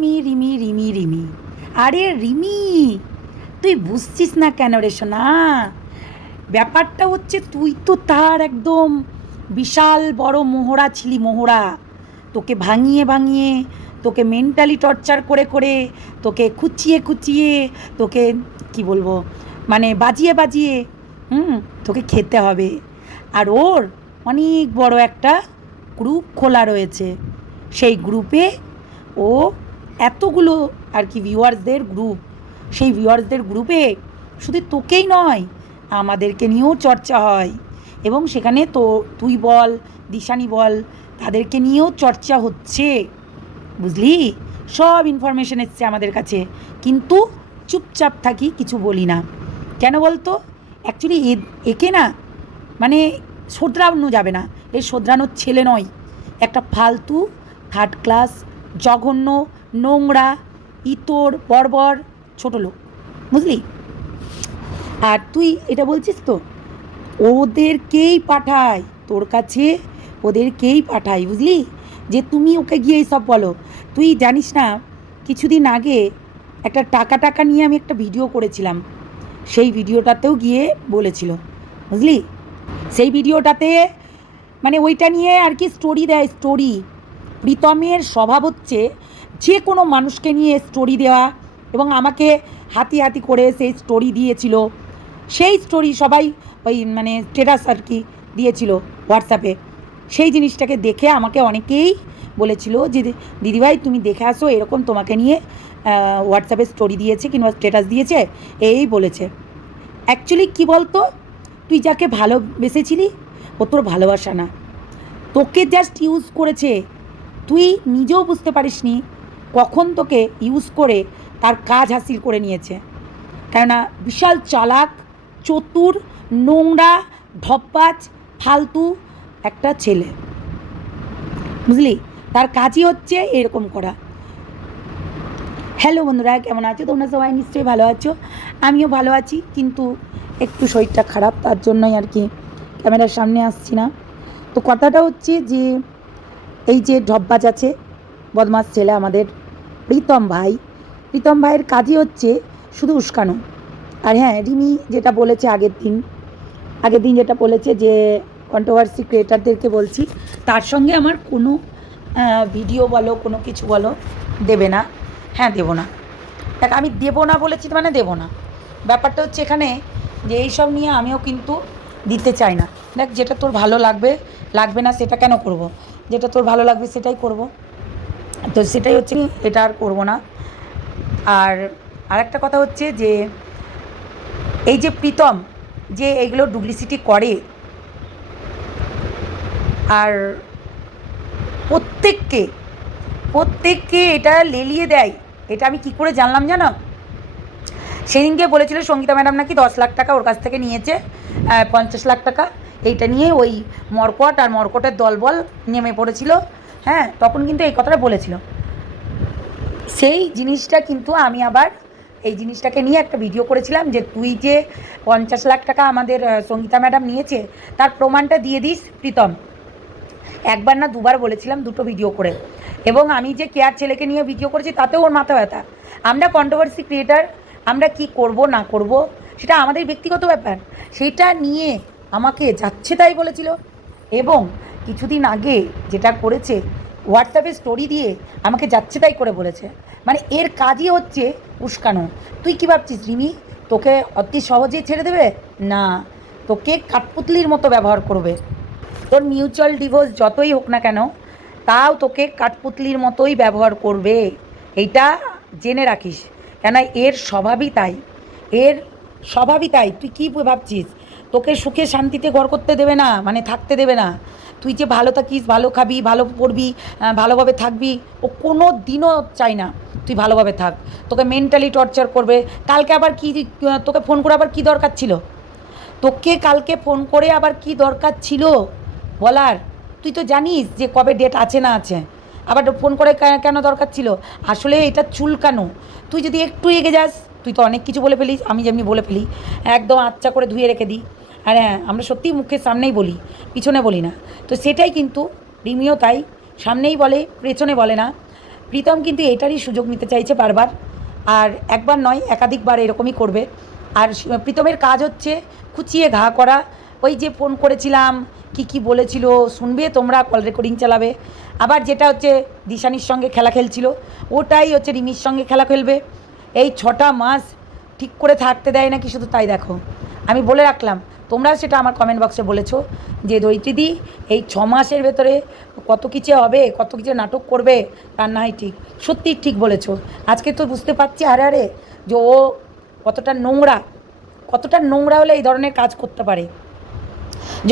রিমি রিমি রিমি রিমি। আরে রিমি, তুই বুঝছিস না কেন রে সোনা? ব্যাপারটা হচ্ছে তুই তো তার একদম বিশাল বড় মোহরা ছিলি মোহরা। তোকে ভাঙিয়ে ভাঙিয়ে, তোকে মেন্টালি টর্চার করে করে, তোকে খুচিয়ে খুচিয়ে, তোকে কি বলব মানে বাজিয়ে বাজিয়ে, হুম, তোকে খেতে হবে। আর ওর অনেক বড় একটা গ্রুপ খোলা রয়েছে। সেই গ্রুপে ও এতগুলো আর কি ভিউয়ার্সদের গ্রুপ সেই ভিউয়ার্সদের গ্রুপে শুধু তোকেই নয়, আমাদেরকে নিয়েও চর্চা হয় এবং সেখানে তো তুই বল, দিশানি বল, তাদেরকে নিয়েও চর্চা হচ্ছে, বুঝলি? সব ইনফরমেশন এসছে আমাদের কাছে, কিন্তু চুপচাপ থাকি কিছু বলি না। কেন বলতো? অ্যাকচুয়ালি একে না মানে শোধরানো যাবে না, এ শোধরানোর ছেলে নয়, একটা ফালতু থার্ড ক্লাস জঘন্য নোংরা, ইতর, বর্বর, ছোট লোক। বুঝলি? আর তুই এটা বলছিস তো, ওদেরকেই পাঠায়, তোর কাছে ওদেরকেই পাঠাই বুঝলি? যে তুমি ওকে গিয়ে সব বলো। তুই জানিস না, কিছুদিন আগে একটা টাকা টাকা নিয়ে আমি একটা ভিডিও করেছিলাম। সেই ভিডিওটাতেও গিয়ে বলেছিল, বুঝলি? সেই ভিডিওটাতে মানে ওইটা নিয়ে আর কি স্টোরি দেয় স্টোরি প্রীতমের স্বভাব হচ্ছে যে কোনো মানুষকে নিয়ে স্টোরি দেওয়া এবং আমাকে হাতি হাতি করে সেই স্টোরি দিয়েছিল। সেই স্টোরি সবাই ওই মানে স্টেটাস আর কি দিয়েছিল হোয়াটসঅ্যাপে সেই জিনিসটাকে দেখে আমাকে অনেকেই বলেছিল যে, দিদিভাই, তুমি দেখে আসো, এরকম তোমাকে নিয়ে হোয়াটসঅ্যাপে স্টোরি দিয়েছে কিংবা স্টেটাস দিয়েছে, এই বলেছে। অ্যাকচুয়ালি কী বলতো? তুই যাকে ভালোবেসেছিলি, ও তোর ভালোবাসা না। তোকে জাস্ট ইউজ করেছে তুই নিজেও বুঝতে পারিসনি কখন তোকে ইউজ করে তার কাজ হাসিল করে নিয়েছে। কেননা বিশাল চালাক, চতুর, নোংরা ঢপ্পাচ ফালতু একটা ছেলে। বুঝলি? তার কাজই হচ্ছে এরকম করা। হ্যালো বন্ধুরা, কেমন আছো? তোমরা সবাই নিশ্চয়ই ভালো আছো। আমিও ভালো আছি, কিন্তু একটু শরীরটা খারাপ, তার জন্যই আর কি ক্যামেরার সামনে আসছি না। তো কথাটা হচ্ছে যে এই যে ঢব্বাজ আছে বদমাস ছেলে আমাদের প্রীতম ভাই। প্রীতম ভাইয়ের কাজই হচ্ছে শুধু উস্কানো। আর হ্যাঁ রিমি যেটা বলেছে আগের দিন আগের দিন যেটা বলেছে যে কন্ট্রোভার্সি ক্রিয়েটারদেরকে বলছি, তার সঙ্গে আমার কোনো ভিডিও বলো, কোনো কিছু বলো, দেবে না। হ্যাঁ দেবো না। দেখ, আমি দেবো না বলেছি মানে দেবো না। ব্যাপারটা হচ্ছে এখানে যে এইসব নিয়ে আমিও কিন্তু দিতে চাই না। দেখ, যেটা তোর ভালো লাগবে লাগবে না সেটা কেন করব। যেটা তোর ভালো লাগবে সেটাই করব। তো সেটাই হচ্ছে এটা আর করব না। আর আরেকটা কথা হচ্ছে যে, এই যে প্রীতম, যে এইগুলো ডুপ্লিসিটি করে, আর প্রত্যেককে প্রত্যেককে এটা লেলিয়ে দেয়। এটা আমি কি করে জানলাম জানো? সেদিনকে বলেছিল সঙ্গীতা ম্যাডাম নাকি দশ লাখ টাকা ওর কাছ থেকে নিয়েছে পঞ্চাশ লাখ টাকা। এইটা নিয়ে ওই মর্কট আর মর্কটের দলবল নেমে পড়েছিল। হ্যাঁ তখন কিন্তু এই কথাটা বলেছিল। সেই জিনিসটা কিন্তু আমি আবার এই জিনিসটাকে নিয়ে একটা ভিডিও করেছিলাম যে তুই যে পঞ্চাশ লাখ টাকা আমাদের সঙ্গীতা ম্যাডাম নিয়েছে, তার প্রমাণটা দিয়ে দিস প্রীতম। একবার না দুবার বলেছিলাম দুটো ভিডিও করে। এবং আমি যে কেয়ার ছেলেকে নিয়ে ভিডিও করেছি, তাতেও ওর মাথা ব্যথা। আমরা কন্ট্রোভার্সি ক্রিয়েটার আমরা কি করব, না করব, সেটা আমাদের ব্যক্তিগত ব্যাপার। সেটা নিয়ে আমাকে যাচ্ছে তাই বলেছিল। এবং কিছুদিন আগে যেটা করেছে, হোয়াটসঅ্যাপে স্টোরি দিয়ে আমাকে যাচ্ছে তাই করে বলেছে। মানে এর কাজই হচ্ছে উস্কানো। তুই কী ভাবছিস রিমি? তোকে অতি সহজেই ছেড়ে দেবে? না, তোকে কাঠপুতলির মতো ব্যবহার করবে। তোর মিউচুয়াল ডিভোর্স যতই হোক না কেন, তাও তোকে কাঠপুতলির মতোই ব্যবহার করবে। এইটা জেনে রাখিস। কেন এর স্বভাবই তাই। এর স্বভাবই তাই। তুই কী ভাবছিস? তোকে সুখে শান্তিতে ঘর করতে দেবে না মানে থাকতে দেবে না। তুই যে ভালো থাকিস, ভালো খাবি, ভালো পড়বি ভালোভাবে থাকবি, ও কোনো দিনও চাই না, তুই ভালোভাবে থাক। তোকে মেন্টালি টর্চার করবে। কালকে আবার কি, তোকে ফোন করে আবার কি দরকার ছিল? তোকে কালকে ফোন করে আবার কি দরকার ছিল? বলার তুই তো জানিস যে কবে ডেট আছে না আছে। আবার ফোন করে কেন দরকার ছিল? আসলে এটা চুলকানো। তুই যদি একটু এগে যাস, তুই তো অনেক কিছু বলে ফেলিস, আমি যেমনি বলে ফেলি, একদম আচ্ছা করে ধুয়ে রেখে দিই। আর হ্যাঁ আমরা সত্যিই মুখের সামনেই বলি, পিছনে বলি না। তো সেটাই কিন্তু রিমিও তাই সামনেই বলে, পেছনে বলে না। প্রীতম কিন্তু এটারই সুযোগ নিতে চাইছে বারবার। আর একবার নয়, একাধিকবার এরকমই করবে। আর প্রীতমের কাজ হচ্ছে খুঁচিয়ে ঘা করা। ওই যে ফোন করেছিলাম, কি কি বলেছিল, শুনবে তোমরা, কল রেকর্ডিং চালাবে। আবার যেটা হচ্ছে দিশানির সঙ্গে খেলা খেলছিল, ওটাই হচ্ছে রিমির সঙ্গে খেলা খেলবে। এই ছটা মাস ঠিক করে থাকতে দেয় নাকি শুধু তাই দেখো। আমি বলে রাখলাম তোমরা সেটা আমার কমেন্ট বক্সে বলেছ যে দৈত্রীদি এই ছ মাসের ভেতরে কত কিছু হবে, কত কিছু নাটক করবে, তার নাই ঠিক। সত্যি ঠিক বলেছ। আজকে তো বুঝতে পারছি আরে আরে যে ও কতটা নোংরা কতটা নোংরা হলে এই ধরনের কাজ করতে পারে।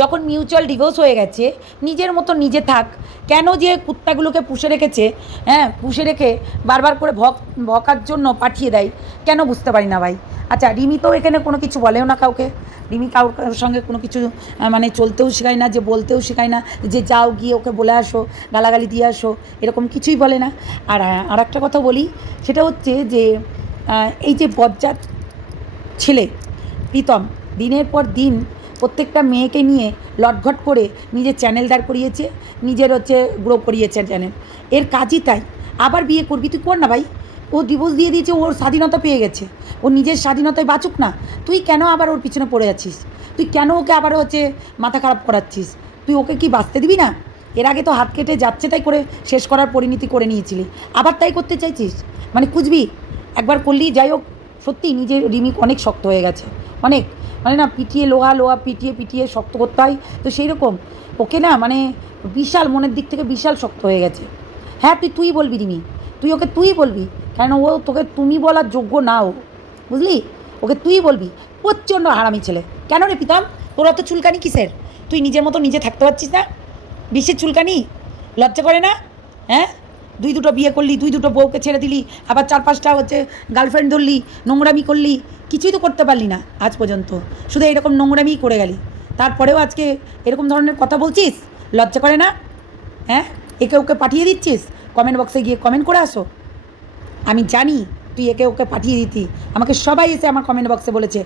যখন মিউচুয়াল ডিভোর্স হয়ে গেছে, নিজের মতো নিজে থাক। কেন যে কুত্তাগুলোকে পুষে রেখেছে হ্যাঁ পুষে রেখে বারবার করে ভক, ভকার জন্য পাঠিয়ে দেয়, কেন বুঝতে পারি না ভাই? আচ্ছা রিমি তো এখানে কোনো কিছু বলেও না কাউকে। রিমি কারোর সঙ্গে কোনো কিছু মানে চলতেও শেখায় না, যে বলতেও শেখায় না, যে যাও গিয়ে ওকে বলে আসো, গালাগালি দিয়ে আসো, এরকম কিছুই বলে না। আর আর একটা কথা বলি, সেটা হচ্ছে যে এই যে বজ্জাত ছেলে, প্রীতম, দিনের পর দিন প্রত্যেকটা মেয়েকে নিয়ে লটঘট করে নিজের চ্যানেল দাঁড় করিয়েছে, নিজের হচ্ছে গ্রো করিয়েছে চ্যানেল। এর কাজই তাই। আবার বিয়ে করবি, তুই কর না ভাই। ও ডিভোর্স দিয়ে দিয়েছে, ওর স্বাধীনতা পেয়ে গেছে। ও নিজের স্বাধীনতায় বাঁচুক না। তুই কেন আবার ওর পিছনে পড়ে যাচ্ছিস তুই কেন ওকে আবার হচ্ছে মাথা খারাপ করাচ্ছিস? তুই ওকে কি বাঁচতে দিবি না? এর আগে তো হাত কেটে যাচ্ছে তাই করে শেষ করার পরিণতি করে নিয়েছিলি। আবার তাই করতে চাইছিস? মানে কুচবি একবার করলি যাই হোক, সত্যি নিজের রিমিক অনেক শক্ত হয়ে গেছে। অনেক। মানে না, পিটিয়ে লোহা লোহা পিটিয়ে পিটিয়ে শক্ত করতে হয়। তো সেই রকম ওকে না মানে বিশাল মনের দিক থেকে বিশাল শক্ত হয়ে গেছে। হ্যাঁ তুই তুই বলবি রিমি। তুই ওকে তুই বলবি। কেন ও তোকে তুমি বলার যোগ্য না ও। বুঝলি? ওকে তুই বলবি। প্রচণ্ড হারামি ছেলে। কেন রে পিতাম? তোর অত চুলকানি কিসের? তুই নিজের মতো নিজে থাকতে পারছিস না? বিশ্বের চুলকানি? লজ্জা করে না? হ্যাঁ? দুই দুটো বিয়ে করলি, দুই দুটো বউকে ছেড়ে দিলি, আবার চার পাঁচটা হচ্ছে গার্লফ্রেন্ড ধরলি, নোংরামি করলি। কিছুই তো করতে পারলি না আজ পর্যন্ত। শুধু এরকম নোংরামিই করে গেলি। তারপরেও আজকে এরকম ধরনের কথা বলছিস? লজ্জা করে না? হ্যাঁ? একে ওকে পাঠিয়ে দিচ্ছিস? কমেন্ট বক্সে গিয়ে কমেন্ট করে আসো। আমি জানি তুই একে ওকে পাঠিয়ে দিতি। আমাকে সবাই এসে আমার কমেন্ট বক্সে বলেছে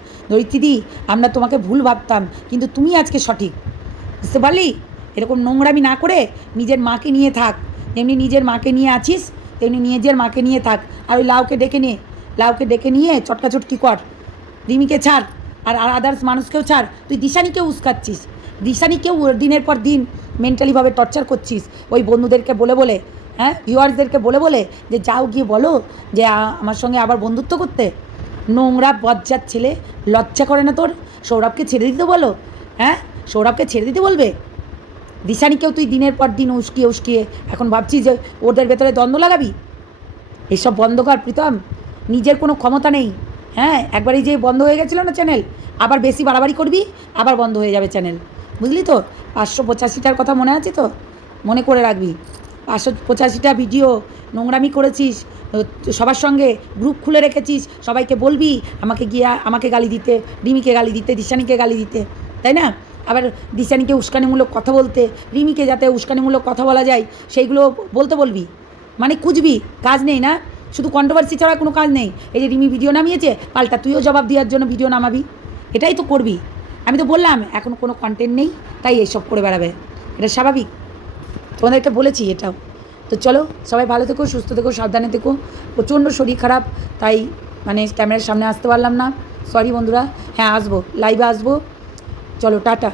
দিদি, আমরা তোমাকে ভুল ভাবতাম, কিন্তু তুমি আজকে সঠিক। বুঝতে পারলি? এরকম নোংরামি না করে নিজের মাকে নিয়ে থাক। যেমনি নিজের মাকে নিয়ে আছিস, তেমনি নিজের মাকে নিয়ে থাক। আর ওই লাউকে ডেকে নে। লাউকে ডেকে নিয়ে চটকাচটকি কর। রিমিকে ছাড়, আর আদার্স মানুষকেও ছাড়। তুই দিশানিকেও উস্কাচ্ছিস দিশানিকেও দিনের পর দিন মেন্টালিভাবে টর্চার করছিস। ওই বন্ধুদেরকে বলে বলে হ্যাঁ ভিউয়ার্সদেরকে বলে বলে যে, যাও গিয়ে বলো যে আমার সঙ্গে আবার বন্ধুত্ব করতে। নোংরা, বজ্জার ছেলে, লজ্জা করে না তোর? সৌরভকে ছেড়ে দিতে বলো। হ্যাঁ সৌরভকে ছেড়ে দিতে বলবে? দিশানিকেও তুই দিনের পর দিন উস্কিয়ে উস্কিয়ে এখন ভাবছিস যে, ওদের ভেতরে দ্বন্দ্ব লাগাবি? এসব বন্ধ কর, প্রীতম। নিজের কোনো ক্ষমতা নেই। হ্যাঁ একবার এই যে বন্ধ হয়ে গেছিল না চ্যানেল, আবার বেশি বাড়াবাড়ি করবি, আবার বন্ধ হয়ে যাবে চ্যানেল। বুঝলি তো? পাঁচশো পঁচাশিটার কথা মনে আছে তো? মনে করে রাখবি। পাঁচশো পঁচাশিটা ভিডিও নোংরামি করেছিস, সবার সঙ্গে গ্রুপ খুলে রেখেছিস, সবাইকে বলবি আমাকে গিয়া, আমাকে গালি দিতে, রিমিকে গালি দিতে, দিশানিকে গালি দিতে, তাই না? আবার দিশানিকে উস্কানিমূলক কথা বলতে, রিমিকে যাতে উস্কানিমূলক কথা বলা যায়, সেইগুলো বলতে বলবি। মানে খুঁজবি, কাজ নেই না? শুধু কন্ট্রোভার্সি ছাড়া কোনো কাজ নেই। এই যে রিমি ভিডিও নামিয়েছে, পাল্টা তুইও জবাব দেওয়ার জন্য ভিডিও নামাবি। এটাই তো করবি। আমি তো বললাম, এখন কোনো কন্টেন্ট নেই, তাই এইসব করে বেড়াবে। এটা স্বাভাবিক। তোমাদেরকে বলেছি এটাও। তো চলো, সবাই ভালো থেকো, সুস্থ থেকো, সাবধানে থেকো। প্রচণ্ড শরীর খারাপ, তাই মানে ক্যামেরার সামনে আসতে পারলাম না। সরি বন্ধুরা হ্যাঁ আসব লাইভে আসব। চলো, টাটা।